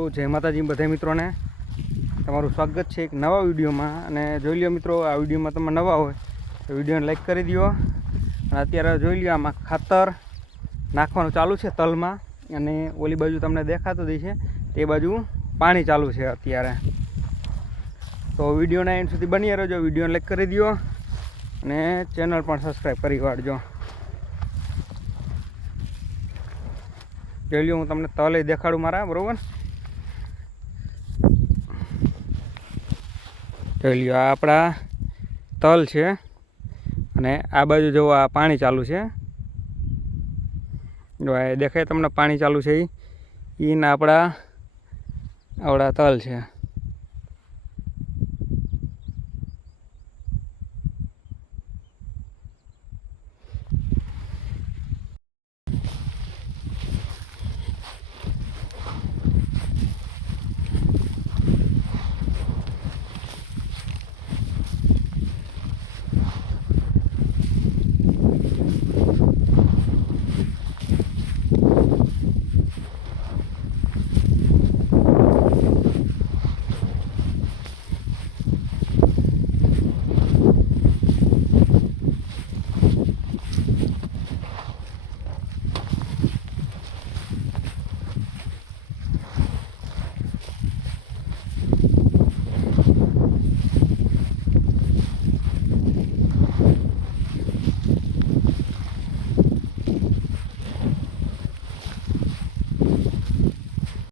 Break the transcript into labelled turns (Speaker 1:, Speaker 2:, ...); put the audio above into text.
Speaker 1: તો જય માતાજી બધા મિત્રોને. તમારું સ્વાગત છે એક નવા વિડીયોમાં. અને જોઈ લ્યો મિત્રો, આ વિડીયોમાં તમે નવા હોય, તો વિડીયોને લાઈક કરી દો અને અત્યારે જોઈ લ્યો આમાં ખાતર નાખવાનું ચાલુ છે તલમાં. અને ઓલી બાજુ તમને દેખાતું દઈ છે તે બાજુ પાણી ચાલુ છે અત્યારે. તો વિડીયોના એન્ડ સુધી બની રહેજો, વિડીયોને લાઈક કરી દો અને ચેનલ પણ સબસ્ક્રાઈબ કરી વાળજો. જોઈ લ્યો હું તમને તલે દેખાડું મારા, બરોબર? જોઈ લ્યો, આ આપણા તલ છે. અને આ બાજુ જુઓ આ પાણી ચાલુ છે. જો દેખાય તમને પાણી ચાલુ છે એ એના આપણા આવડા તલ છે.